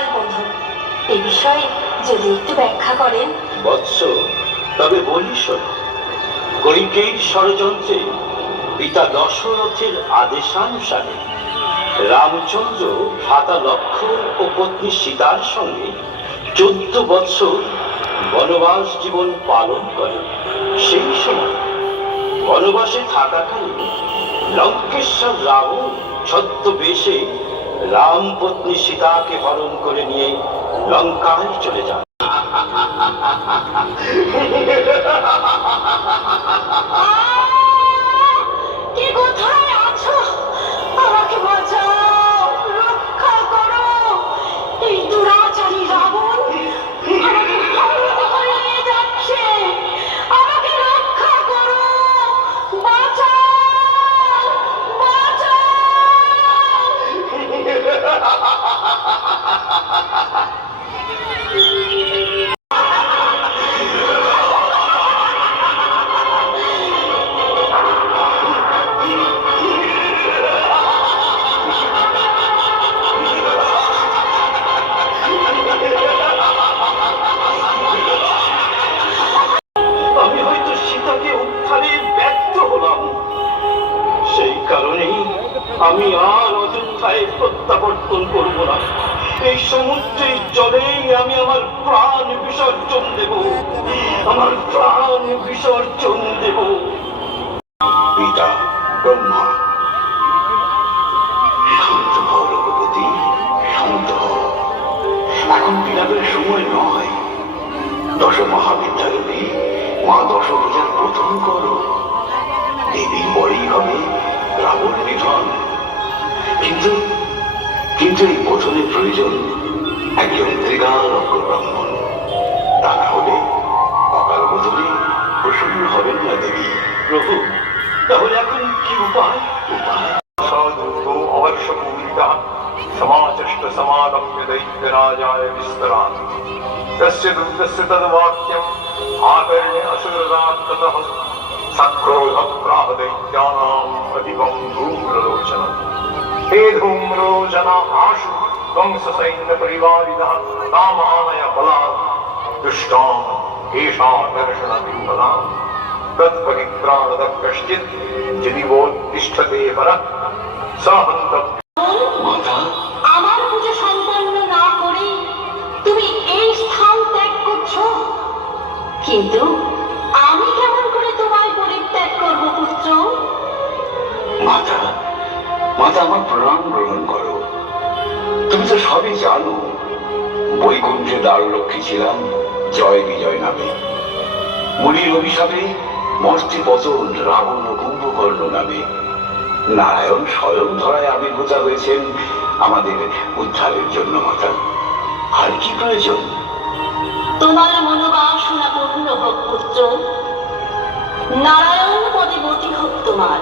দয়াল বন্ধু, এ বিষয়ে যদি একটু ব্যাখ্যা করেন। বৎস, তবে বলি শোন। কৈকেয়ীর ষড়যন্ত্রে পিতা দশরথের আদেশানুসারে রামচন্দ্র ভ্রাতা লক্ষ্মণ ও পত্নী সীতার সঙ্গে 14 বৎসর বনবাস জীবন পালন করেন। সেই সময় বনবাসে থাকাকালীন লঙ্কেশ্বর রাবণ ছদ্মবেশে রাম পত্নী সীতাকে হরণ করে নিয়ে লঙ্কায় চলে যান। কে কোথায় আছো? আমাকে বাঁচাও, রক্ষা করো। এই দুরাচারী রাবণ আমাকে হরণ করে নিয়ে যাচ্ছে। আমাকে রক্ষা করো, বাঁচাও, বাঁচাও। আমি হয়তো সীতাকে উদ্ধারে ব্যর্থ হলাম। সেই কারণেই আমি আর অযোধ্যায় প্রত্যাবর্তন করব না। এই সমুদ্রের জলেই আমি আমার প্রাণ বিসর্জন দেব, আমার প্রাণ বিসর্জন দেব। পিতা ব্রহ্মা, শান্ত হও রঘুপতি, শান্ত হও। এখন বিলাপের সময় নয়। দশ মহাবিদ্যারূপী মা দশভুজার প্রথম করো, দেবীর পরেই হবে রাবণ নিধন। কিন্তু কিন্তু এই প্রথমে প্রয়োজন একজন ত্রিকালজ্ঞ ব্রাহ্মণ। তা না হলে অকাল বোধনে প্রসন্ন হবেন না দেবী। প্রভু, তাহলে এখন কি উপায়? উপায় সাধু অবর্ষ পূজিতা समाचष्ट समागम्य दैत्यराजाय विस्तरान् तस्य दूतस्य तद्वाक्यम् आकर्ण्य असुररात् ततः सक्रोधः प्राह दैत्यानाम् अधिपं धूम्रलोचनम्। हे धूम्रलोचन आशु कंससैन्यपरिवारिणः कामानय बलात् दुष्टान् केशाकर्षणबिम्बलान् तत्परित्राणदः कश्चित् यदि वोत्तिष्ठते परः स हन्तव्यः। আমার পুজো সম্পন্ন না করে তুমি এই স্থান ত্যাগ করছো, কিন্তু আমি কেমন করে তোমায় পরিত্যাগ করব পুত্র? মাতা, মাতা আমার প্রণাম গ্রহণ করো। তুমি তো সবই জানো, বৈকুণ্ঠে দ্বারলক্ষ্মী ছিলাম জয় বিজয় নামে। মুনির অভিশাপে মর্তে পতন রাবণ ও কুম্ভকর্ণ নামে। নারায়ণ স্বয়ং ধরায় আবির্ভূতা হয়েছেন আমাদের উদ্ধারের জন্য। মাতা, আর কি প্রয়োজন? তোমার মনোবাসনা পূর্ণ হোক পুত্র, নারায়ণ পদে মতি হোক তোমার।